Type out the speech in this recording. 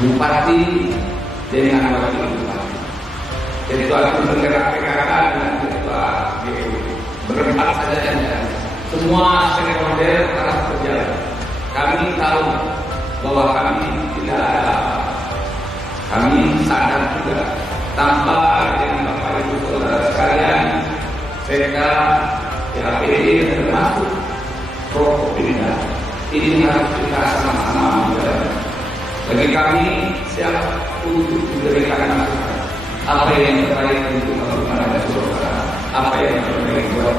bupati dengan wakil bupati, ketua penyelenggara PKK dengan ketua GU, berempat saja dan semua stakeholder harus berjalan. Kami tahu bahwa kami tidak ada, kami sadar juga tanpa dengan Bapak Ibu Saudara sekalian, PK, PHPD termasuk Prokopimda ini harus kita sama-sama menjalankan. Bagi kami siap untuk memberikan masukan apa yang terbaik untuk melakukan ada suara, apa yang terbaik buat